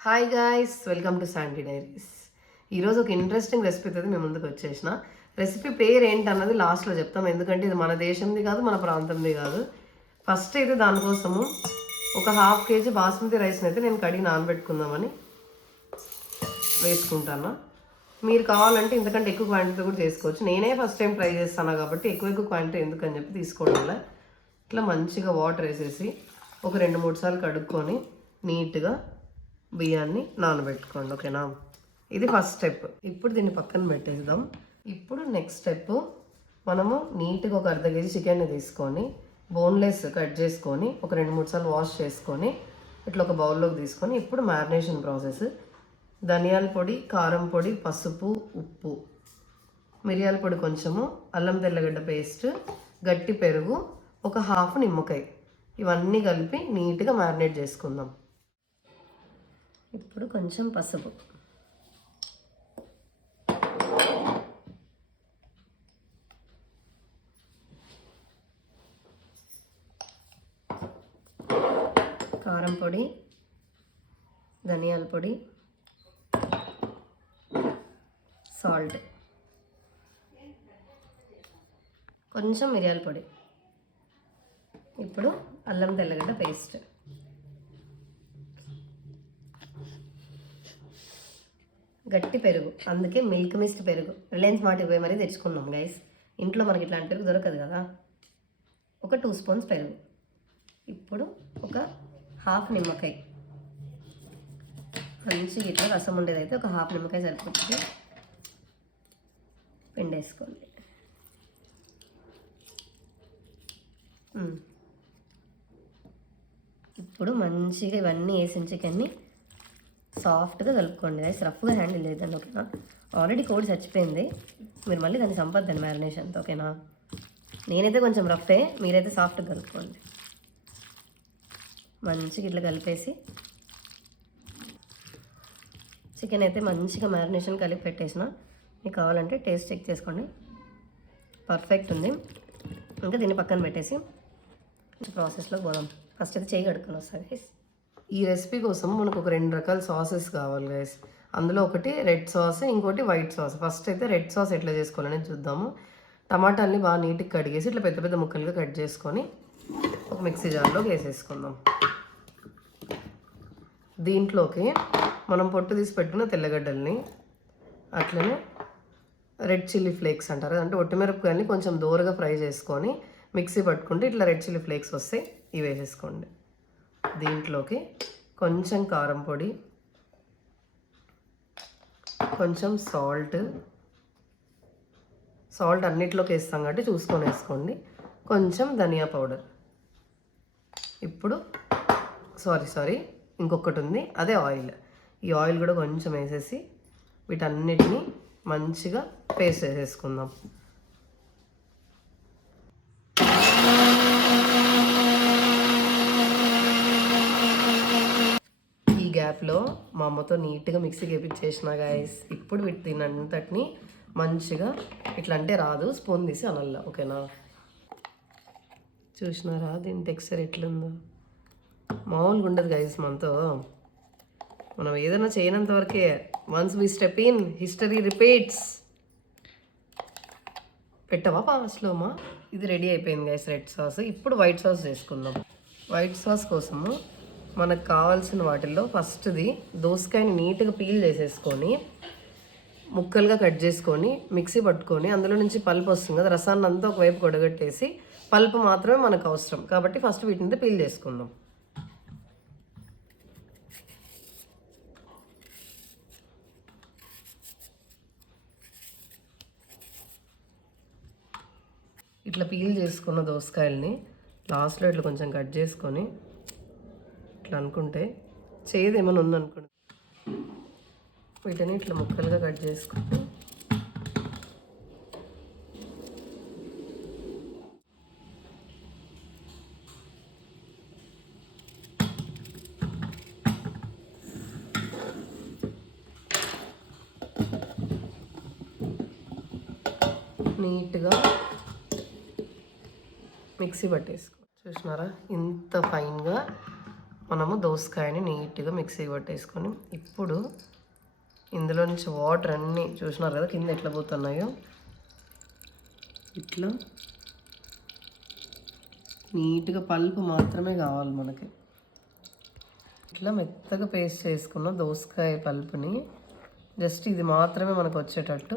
Hi guys, welcome to Sandy diaries. ఈరోజు ఒక interesting రెసిపీతో మేము ముందుకు వచ్చేసిన. రెసిపీ పేరు ఏంటన్నది లాస్ట్లో చెప్తాం, ఎందుకంటే ఇది మన దేశంది కాదు, మన ప్రాంతంది కాదు. ఫస్ట్ అయితే దానికోసము ఒక 1/2 kg బాస్మతి రైస్ని అయితే నేను కడిగి నానబెట్టుకుందామని వేసుకుంటాను. మీరు కావాలంటే ఇంతకంటే ఎక్కువ క్వాంటిటీ కూడా చేసుకోవచ్చు. నేనే ఫస్ట్ టైం ట్రై చేస్తాను కాబట్టి ఎక్కువ క్వాంటిటీ ఎందుకని చెప్పి తీసుకోవడం వల్ల ఇట్లా మంచిగా వాటర్ వేసేసి ఒక 2-3 సార్లు కడుక్కొని నీట్గా బియ్యాన్ని నానబెట్టుకోండి. ఓకేనా, ఇది ఫస్ట్ స్టెప్. ఇప్పుడు దీన్ని పక్కన పెట్టేద్దాం. ఇప్పుడు నెక్స్ట్ స్టెప్, మనము నీట్గా ఒక 1/2 kg చికెన్ని తీసుకొని బోన్లెస్ కట్ చేసుకొని ఒక 2-3 సార్లు వాష్ చేసుకొని ఇట్లా ఒక బౌల్లోకి తీసుకొని ఇప్పుడు మ్యారినేషన్ ప్రాసెస్. ధనియాల పొడి, కారం పొడి, పసుపు, ఉప్పు, మిరియాల పొడి కొంచెము, అల్లం తెల్లగడ్డ పేస్ట్, గట్టి పెరుగు, ఒక 1/2 నిమ్మకాయ, ఇవన్నీ కలిపి నీట్గా మ్యారినేట్ చేసుకుందాం. ఇప్పుడు కొంచెం పసుపు, కారం పొడి, ధనియాల పొడి, సాల్ట్, కొంచెం మిరియాల పొడి, ఇప్పుడు అల్లం తెల్లగడ్డ పేస్ట్, గట్టి పెరుగు, అందుకే మిల్క్ మిస్ట్ పెరుగు రిలయన్స్ మార్ట్కి పోయి మరీ తెచ్చుకున్నాం గైస్. ఇంట్లో మనకి ఇట్లాంటి పెరుగు దొరకదు కదా. ఒక 2 స్పూన్స్ పెరుగు, ఇప్పుడు ఒక 1/2 నిమ్మకాయ, మంచిగా ఇట్లా రసం ఉండేది అయితే ఒక 1/2 నిమ్మకాయ సరిపోతుంది. పిండేసుకోండి. ఇప్పుడు మంచిగా ఇవన్నీ వేసిన చికెన్ని సాఫ్ట్గా కలుపుకోండి గైస్, రఫ్గా హ్యాండిల్ చేద్దాం. ఓకేనా, ఆల్రెడీ కోడి చచ్చిపోయింది, మీరు మళ్ళీ దాన్ని సంపద్దండి మ్యారినేషన్తో. ఓకేనా, నేనైతే కొంచెం రఫే, మీరైతే సాఫ్ట్గా కలుపుకోండి. మంచిగా ఇట్లా కలిపేసి చికెన్ అయితే మంచిగా మ్యారినేషన్ కలిపి పెట్టేసిన. మీకు కావాలంటే టేస్ట్ చెక్ చేసుకోండి, పర్ఫెక్ట్ ఉంది. ఇంకా దీన్ని పక్కన పెట్టేసి ప్రాసెస్లో పోదాం. ఫస్ట్ అయితే చేయి కడుక్కొని వస్తాను గైస్. ఈ రెసిపీ కోసం మనకు ఒక 2 రకాల సాసెస్ కావాలి గైస్. అందులో ఒకటి రెడ్ సాస్, ఇంకోటి వైట్ సాస్. ఫస్ట్ అయితే రెడ్ సాస్ ఎట్లా చేసుకోవాలని చూద్దాము. టమాటాలని బాగా నీట్గా కడిగేసి ఇట్లా పెద్ద పెద్ద ముక్కలుగా కట్ చేసుకొని ఒక మిక్సీ జార్లోకి వేసేసుకుందాం. దీంట్లోకి మనం పొట్టు తీసి పెట్టుకున్న తెల్లగడ్డల్ని, అట్లనే రెడ్ చిల్లీ ఫ్లేక్స్ అంటారు, అంటే ఒట్టిమిరపకాయలని కొంచెం దూరగా ఫ్రై చేసుకొని మిక్సీ పట్టుకుంటే ఇట్లా రెడ్ చిల్లీ ఫ్లేక్స్ వస్తాయి, ఇవి వేసేసుకోండి. దీంట్లోకి కొంచెం కారం పొడి, కొంచెం సాల్ట్ అన్నిట్లోకి వేస్తాం కాబట్టి చూసుకొని వేసుకోండి. కొంచెం ధనియా పౌడర్. ఇప్పుడు సారీ ఇంకొకటి ఉంది, అదే ఆయిల్. ఈ ఆయిల్ కూడా కొంచెం వేసేసి వీటన్నిటిని మంచిగా పేస్ట్ చేసేసుకుందాం. గ్యాప్లో మా అమ్మతో నీట్గా మిక్సీకి వేపించేసిన గాయస్. ఇప్పుడు వీటినంతటిని మంచిగా ఇట్లా అంటే రాదు, స్పూన్ తీసి అనల్లా. ఓకేనా, చూసినారా దీని టెక్స్చర్ ఎట్లుందో, మామూలుగా ఉండదు గైస్. మనతో మనం ఏదైనా చేయనంత వరకే. Once we step in, history repeats. పెట్టవా పాస్లోమా. ఇది రెడీ అయిపోయింది గైస్, రెడ్ సాస్. ఇప్పుడు వైట్ సాస్ చేసుకుందాం. వైట్ సాస్ కోసము మనకు కావాల్సిన వాటిల్లో ఫస్ట్ది దోసకాయని నీట్గా పీల్ చేసేసుకొని ముక్కలుగా కట్ చేసుకొని మిక్సీ పట్టుకొని అందులో నుంచి పల్పు వస్తుంది కదా, రసాన్ని అంతా ఒకవైపు కొడగట్టేసి పల్పు మాత్రమే మనకు అవసరం కాబట్టి ఫస్ట్ వీటిని పీల్ చేసుకుందాం. ఇట్లా పీల్ చేసుకున్న దోసకాయల్ని లాస్ట్లో ఇట్లా కొంచెం కట్ చేసుకొని ఇట్లా అనుకుంటే చేదు ఏమైనా ఉందనుకోండి, వీటిని ఇట్లా ముక్కలుగా కట్ చేసుకుంటే నీట్గా మిక్సీ పట్టేసుకో. చూసినారా ఇంత ఫైన్గా మనము దోసకాయని నీట్గా మిక్సీ పట్టేసుకొని ఇప్పుడు ఇందులో నుంచి వాటర్ అన్నీ చూసినారు కదా కింద ఎట్లా పోతున్నాయో ఇట్లా నీట్గా పల్పు మాత్రమే కావాలి మనకి. ఇట్లా మెత్తగా పేస్ట్ చేసుకున్న దోసకాయ పల్పుని జస్ట్ ఇది మాత్రమే మనకు వచ్చేటట్టు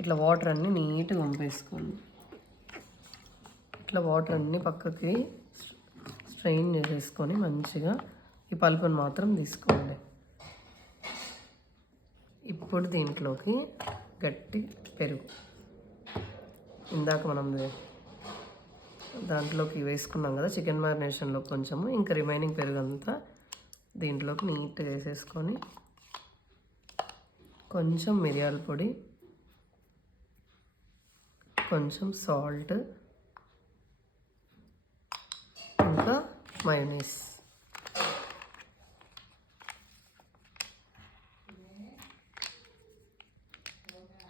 ఇట్లా వాటర్ అన్నీ నీట్గా వంపేసుకోండి. ఇట్లా వాటర్ అన్నీ పక్కకి స్ట్రెయిన్ చేసేసుకొని మంచిగా ఈ పల్పుని మాత్రం తీసుకోండి. ఇప్పుడు దీంట్లోకి గట్టి పెరుగు ఇందాక మనం దాంట్లోకి వేసుకున్నాం కదా చికెన్ మ్యారినేషన్లో కొంచెము, ఇంకా రిమైనింగ్ పెరుగు అంతా దీంట్లోకి నీట్గా వేసేసుకొని కొంచెం మిరియాల పొడి, కొంచెం సాల్ట్, ఇంకా మయోనీస్.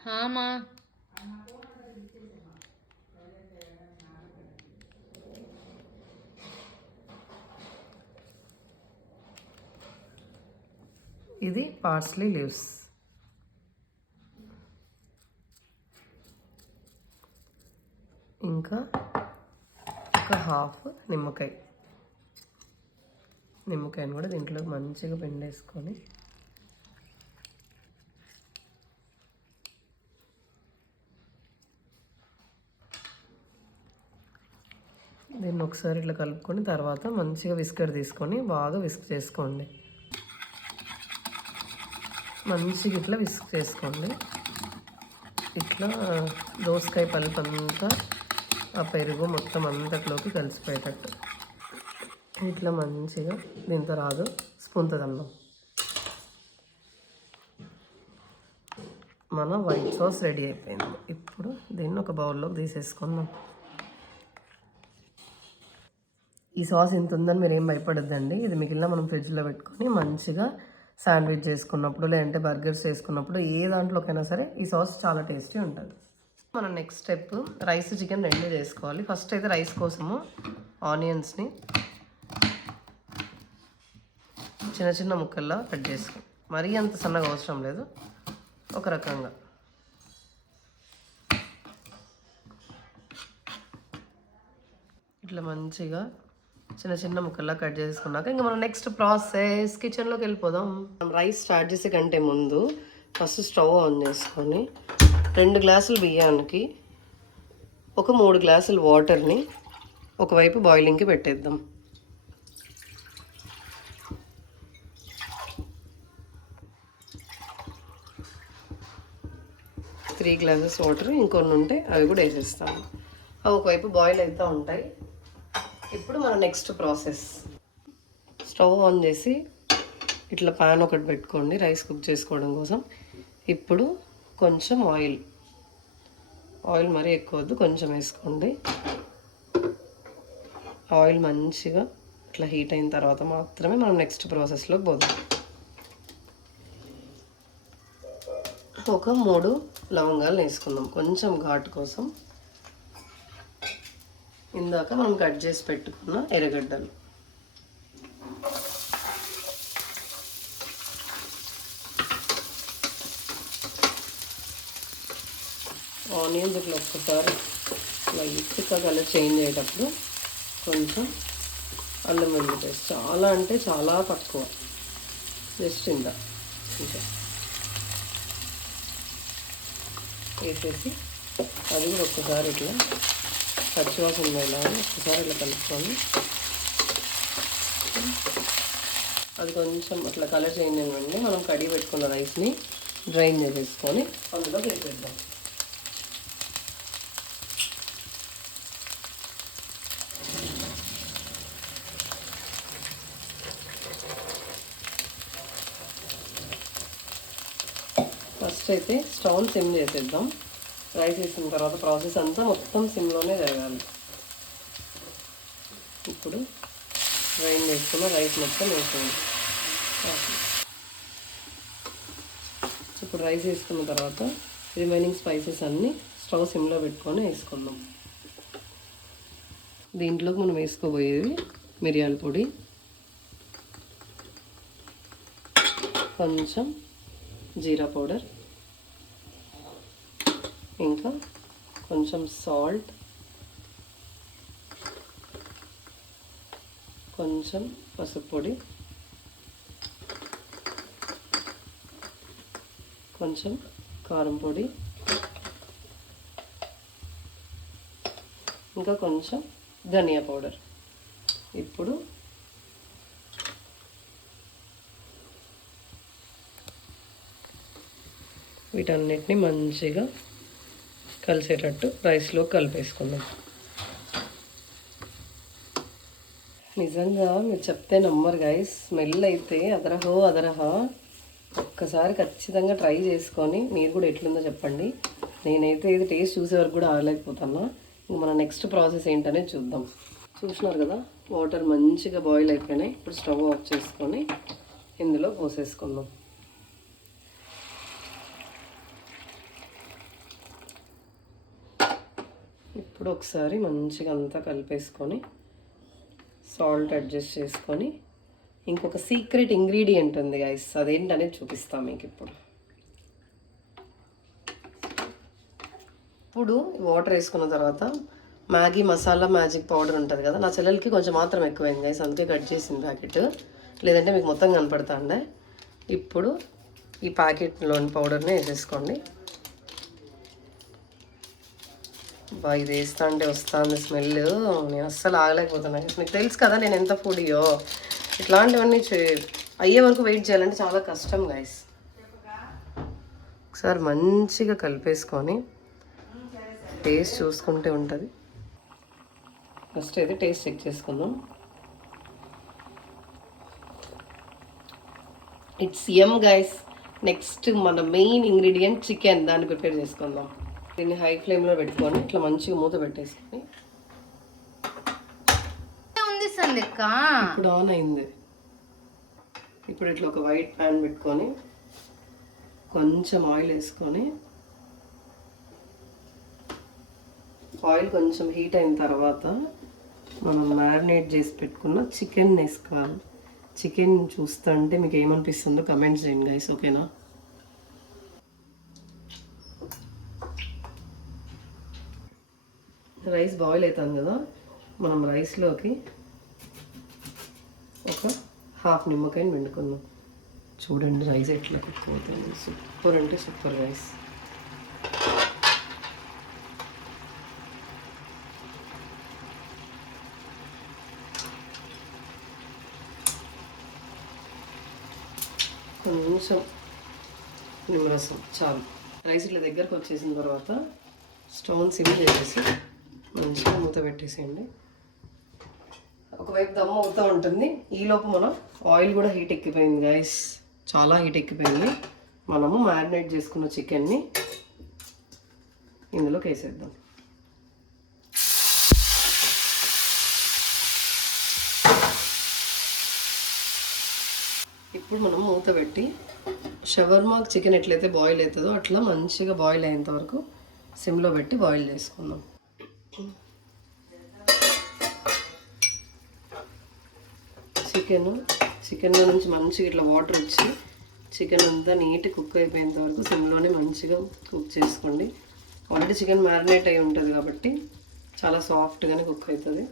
హామా ఇది పార్స్లీ లీవ్స్. ఇంకా ఒక హాఫ్ నిమ్మకాయను కూడా దీంట్లో మంచిగా పిండేసుకొని దీన్ని ఒకసారి ఇట్లా కలుపుకొని తర్వాత మంచిగా విస్కర్ తీసుకొని బాగా విస్క్ చేసుకోండి. మంచిగా ఇట్లా విస్క్ చేసుకోండి. ఇట్లా దోసకాయ పల్పు అంతా ఆ పెరుగు మొత్తం అంతట్లోకి కలిసిపోయేటట్టు ఇట్లా మంచిగా దీంతో రాదు స్పూన్తో అన్నం. మన వైట్ సాస్ రెడీ అయిపోయింది. ఇప్పుడు దీన్ని ఒక బౌల్లోకి తీసేసుకుందాం. ఈ సాస్ ఇంత ఉందని మీరు ఏం భయపడద్దండి. ఇది మిగిలిన మనం ఫ్రిడ్జ్లో పెట్టుకొని మంచిగా శాండ్విచ్ చేసుకున్నప్పుడు లేదంటే బర్గర్స్ చేసుకున్నప్పుడు ఏ దాంట్లోకైనా సరే ఈ సాస్ చాలా టేస్టీ ఉంటుంది. మనం నెక్స్ట్ స్టెప్ రైస్ చికెన్ రెండు చేసుకోవాలి. ఫస్ట్ అయితే రైస్ కోసము ఆనియన్స్ని చిన్న చిన్న ముక్కల్లా కట్ చేసుకో. మరీ అంత సన్నగా అవసరం లేదు, ఒక రకంగా. ఇట్లా మంచిగా చిన్న చిన్న ముక్కల్లా కట్ చేసుకున్నాక ఇంకా మనం నెక్స్ట్ ప్రాసెస్ కిచెన్లోకి వెళ్ళిపోదాం. మనం రైస్ స్టార్ట్ చేసే కంటే ముందు ఫస్ట్ స్టవ్ ఆన్ చేసుకొని 2 గ్లాసులు బియ్యానికి ఒక 3 గ్లాసులు వాటర్ని ఒకవైపు బాయిలింగ్కి పెట్టేద్దాం. త్రీ గ్లాసెస్ వాటర్ ఇంకొన్ని ఉంటే అవి కూడా వేసేస్తాము. అవి ఒకవైపు బాయిల్ అవుతూ ఉంటాయి. ఇప్పుడు మన నెక్స్ట్ ప్రాసెస్ స్టవ్ ఆన్ చేసి ఇట్లా ప్యాన్ ఒకటి పెట్టుకోండి రైస్ కుక్ చేసుకోవడం కోసం. ఇప్పుడు కొంచెం ఆయిల్ మరీ ఎక్కువ వద్దు, కొంచెం వేసుకోండి. ఆయిల్ మంచిగా ఇట్లా హీట్ అయిన తర్వాత మాత్రమే మనం నెక్స్ట్ ప్రాసెస్లోకి పోదాం. ఒక 3 లవంగాలు వేసుకుందాం కొంచెం ఘాటు కోసం. ఇందాక మనం కట్ చేసి పెట్టుకున్న ఎర్రగడ్డలు, ఆనియన్స్ ఇట్లా ఒక్కసారి లైట్గా కలర్ చేంజ్ అయ్యేటప్పుడు కొంచెం అల్లం వెల్లుల్లి పేస్ట్, చాలా అంటే చాలా తక్కువ, జస్ట్ ఇంత కొంచెం వేసేసి అది కూడా ఒక్కసారి ఇట్లా పచ్చివాసన ఉండేలాగా ఒక్కసారి ఇట్లా కలుపుకొని అది కొంచెం అట్లా కలర్ చేంజ్ అయ్యండి. మనం కడిగి పెట్టుకున్న రైస్ని డ్రైన్ చేసేసుకొని అందులో వేసేద్దాం. ఫస్ట్ అయితే స్టవ్ సిమ్ చేసేద్దాం. రైస్ వేసిన తర్వాత ప్రాసెస్ అంతా మొత్తం సిమ్లోనే జరగాలి. ఇప్పుడు డ్రైన్ చేసుకున్న రైస్ మొత్తం వేసేయండి. ఇప్పుడు రైస్ వేసుకున్న తర్వాత రిమైనింగ్ స్పైసెస్ అన్నీ స్టవ్ సిమ్లో పెట్టుకొని వేసుకుందాం. దీంట్లోకి మనం వేసుకోబోయేది మిరియాల పొడి, కొంచెం జీరా పౌడర్, ఇంకా కొంచెం సాల్ట్, కొంచెం పసుపు పొడి, కొంచెం కారం పొడి, ఇంకా కొంచెం ధనియా పౌడర్. ఇప్పుడు వీటన్నిటిని మంచిగా కలిసేటట్టు రైస్లో కలిపేసుకుందాం. నిజంగా మీరు చెప్తే నమ్మరు గైస్, స్మెల్ అయితే అదరహో. ఒక్కసారి ఖచ్చితంగా ట్రై చేసుకొని మీరు కూడా ఎట్లుందో చెప్పండి. నేనైతే ఇది టేస్ట్ చూసే వరకు కూడా ఆగలేకపోతున్నా. ఇంక మన నెక్స్ట్ ప్రాసెస్ ఏంటనేది చూద్దాం. చూసినారు కదా, వాటర్ మంచిగా బాయిల్ అయిపోయినాయి. ఇప్పుడు స్టవ్ ఆఫ్ చేసుకొని ఇందులో పోసేసుకుందాం. ఇప్పుడు ఒకసారి మంచిగా అంతా కలిపేసుకొని సాల్ట్ అడ్జస్ట్ చేసుకొని ఇంకొక సీక్రెట్ ఇంగ్రీడియంట్ ఉంది గైస్, అదేంటనేది చూపిస్తాం మీకు ఇప్పుడు. ఇప్పుడు వాటర్ వేసుకున్న తర్వాత మ్యాగీ మసాలా మ్యాజిక్ పౌడర్ ఉంటుంది కదా, నా చెల్లెలకి కొంచెం మాత్రం ఎక్కువైంది గైస్, అందుకే కట్ చేసింది ప్యాకెట్, లేదంటే మీకు మొత్తం కనపడుతుండే. ఇప్పుడు ఈ ప్యాకెట్లోని పౌడర్ని వేసేసుకోండి. ఇది వేస్తా అంటే వస్తుంది స్మెల్, నేను అస్సలు ఆగలేకపోతున్నాను. మీకు తెలుసు కదా నేను ఎంత ఫుడీయో, ఇట్లాంటివన్నీ అయ్యే వరకు వెయిట్ చేయాలంటే చాలా కష్టం గైస్. ఒకసారి మంచిగా కలిపేసుకొని టేస్ట్ చూసుకుంటే ఉంటుంది. ఫస్ట్ అయితే టేస్ట్ చెక్ చేసుకుందాం. It's yum guys. నెక్స్ట్ మన మెయిన్ ఇంగ్రీడియంట్ చికెన్, దాన్ని ప్రిపేర్ చేసుకుందాం. దీన్ని హై ఫ్లేమ్లో పెట్టుకొని ఇట్లా మంచిగా మూత పెట్టేసుకొని ఇప్పుడు ఆన్ అయింది. ఇప్పుడు ఇట్లా ఒక వైట్ ప్యాన్ పెట్టుకొని కొంచెం ఆయిల్ వేసుకొని, ఆయిల్ కొంచెం హీట్ అయిన తర్వాత మనం మ్యారినేట్ చేసి పెట్టుకున్న చికెన్ వేసుకోవాలి. చికెన్ చూస్తా అంటే మీకు ఏమనిపిస్తుందో కమెంట్స్ చేయండి గైస్, ఓకేనా? రైస్ బాయిల్ అవుతుంది కదా, మనం రైస్లోకి ఒక హాఫ్ నిమ్మకాయని పిండుకుందాం. చూడండి రైస్ ఎట్లా కుక్ అవుతుంది, సూపర్ అంటే సూపర్ రైస్. కొంచెం నిమ్మరసం చాలు. రైస్ ఇట్లా దగ్గరకు వచ్చేసిన తర్వాత స్టవ్ సిమ్ చేసేసి మంచిగా మూత పెట్టేసేయండి. ఒకవైపు దమ్ము అవుతూ ఉంటుంది, ఈలోపు మనం ఆయిల్ కూడా హీట్ ఎక్కిపోయింది గైస్, చాలా హీట్ ఎక్కిపోయింది. మనము మ్యారినేట్ చేసుకున్న చికెన్ని ఇందులోకి వేసేద్దాం. ఇప్పుడు మనం మూత పెట్టి షవర్మాకి చికెన్ ఎట్లయితే బాయిల్ అవుతుందో అట్లా మంచిగా బాయిల్ అయ్యేంత వరకు సిమ్లో పెట్టి బాయిల్ చేసుకుందాం. చికెన్లో నుంచి మంచిగా ఇట్లా వాటర్ వచ్చి చికెన్ అంతా నీట్గా కుక్ అయిపోయేంత వరకు సిమ్లోనే మంచిగా కుక్ చేసుకోండి. ఆల్రెడీ చికెన్ మ్యారినేట్ అయి ఉంటుంది కాబట్టి చాలా సాఫ్ట్గానే కుక్ అవుతుంది.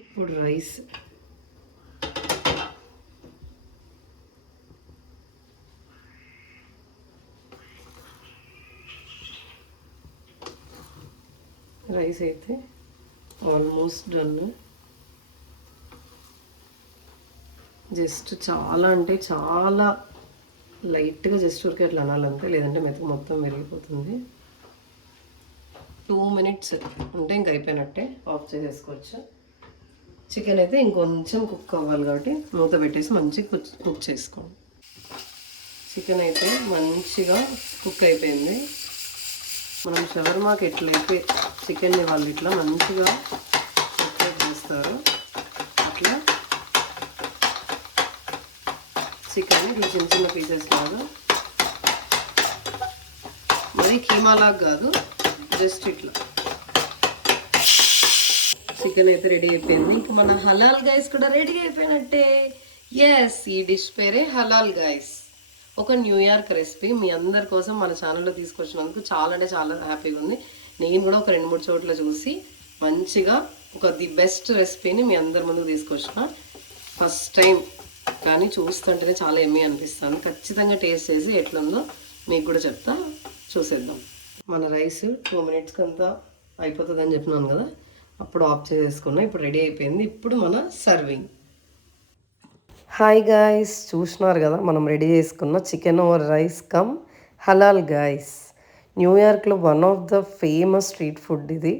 ఇప్పుడు రైస్ అయితే ఆల్మోస్ట్ డన్. జస్ట్ చాలా అంటే చాలా లైట్గా జస్ట్ ఊరికే అట్లా అనాలంతే, లేదంటే మెతుకు మొత్తం విరిగిపోతుంది. 2 minutes అంటే ఇంక అయిపోయినట్టే, ఆఫ్ చేసేసుకోవచ్చు. చికెన్ అయితే ఇంకొంచెం కుక్ అవ్వాలి కాబట్టి మూత పెట్టేసి మంచిగా కుక్ చేసుకోండి. చికెన్ అయితే మంచిగా కుక్ అయిపోయింది. మనం షవర్మాకి ఎట్లయితే చికెన్ని వాళ్ళు ఇట్లా మంచిగా కుక్ చేస్తారు, అట్లా చికెన్ ఇట్లా చిన్న చిన్న పీసెస్ లాగా, మరి కీమా లాగా కాదు, జస్ట్ ఇట్లా. చికెన్ అయితే రెడీ అయిపోయింది. ఇంకా మన హలాల్ గైస్ కూడా రెడీ అయిపోయినట్టే. ఎస్, ఈ డిష్ పేరే హలాల్ గైస్. ఒక న్యూయార్క్ రెసిపీ మీ అందరి కోసం మన ఛానల్లో తీసుకొచ్చినందుకు చాలా అంటే చాలా హ్యాపీగా ఉంది. నేను కూడా ఒక 2-3 చోట్ల చూసి మంచిగా ది బెస్ట్ రెసిపీని మీ అందరి ముందుకు తీసుకొచ్చిన. ఫస్ట్ టైం కానీ చూస్తుంటేనే చాలా ఎమ్మీ అనిపిస్తుంది. ఖచ్చితంగా టేస్ట్ చేసి ఎట్లుందో మీకు కూడా చెప్తా, చూసేద్దాం. మన రైస్ 2 మినిట్స్కి అంతా అయిపోతుందని చెప్పినాను కదా, అప్పుడు ఆఫ్ చేసేసుకున్నా. ఇప్పుడు రెడీ అయిపోయింది. ఇప్పుడు మన సర్వింగ్. హాయ్ గాయస్, చూసినారు కదా మనం రెడీ చేసుకున్న చికెన్ ఓవర్ రైస్ కమ్ హలాల్ గాయస్. న్యూయార్క్లో one of the famous street food ఇది.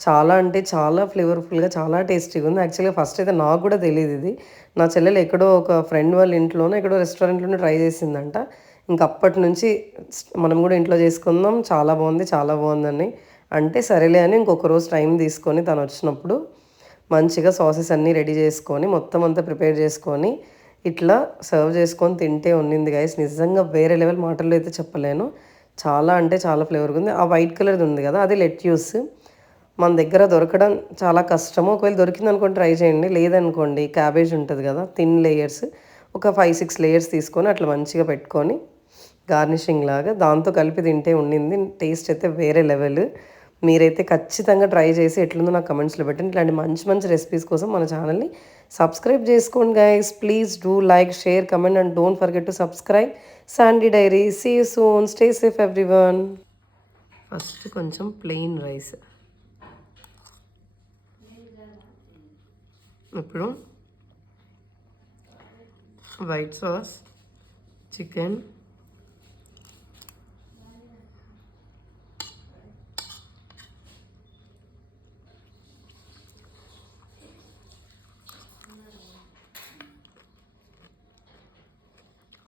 చాలా అంటే చాలా ఫ్లేవర్ఫుల్గా, చాలా టేస్టీగా ఉంది. యాక్చువల్గా ఫస్ట్ అయితే నాకు కూడా తెలియదు ఇది. నా చెల్లెలు ఎక్కడో ఒక ఫ్రెండ్ వాళ్ళ ఇంట్లోనే ఎక్కడో రెస్టారెంట్లోనే ట్రై చేసిందంట. ఇంక అప్పటి నుంచి మనం కూడా ఇంట్లో చేసుకుందాం, చాలా బాగుంది చాలా బాగుందని అంటే సరేలే అని ఇంకొక రోజు టైం తీసుకొని తను వచ్చినప్పుడు మంచిగా సాసెస్ అన్నీ రెడీ చేసుకొని మొత్తం అంతా ప్రిపేర్ చేసుకొని ఇట్లా సర్వ్ చేసుకొని తింటే ఉండింది గైస్. నిజంగా వేరే లెవెల్, మాటల్లో అయితే చెప్పలేను. చాలా అంటే చాలా ఫ్లేవర్గా ఉంది. ఆ వైట్ కలర్ది ఉంది కదా, అది లెట్యూస్. మన దగ్గర దొరకడం చాలా కష్టము. ఒకవేళ దొరికింది అనుకోండి ట్రై చేయండి. లేదనుకోండి క్యాబేజ్ ఉంటుంది కదా, థిన్ లేయర్స్, ఒక 5-6 లేయర్స్ తీసుకొని అట్లా మంచిగా పెట్టుకొని గార్నిషింగ్ లాగా దాంతో కలిపి తింటే ఉండింది. టేస్ట్ అయితే వేరే లెవెల్. మీరైతే ఖచ్చితంగా ట్రై చేసి ఎట్లుందో నాకు కమెంట్స్లో పెట్టండి. ఇట్లాంటి మంచి మంచి రెసిపీస్ కోసం మన ఛానల్ని సబ్స్క్రైబ్ చేసుకోండి guys. Please do like, share, comment and don't forget to subscribe Sandy diary. See you soon, stay safe everyone. First కొంచెం ప్లెయిన్ రైస్, ఇప్పుడు వైట్ సాస్, చికెన్,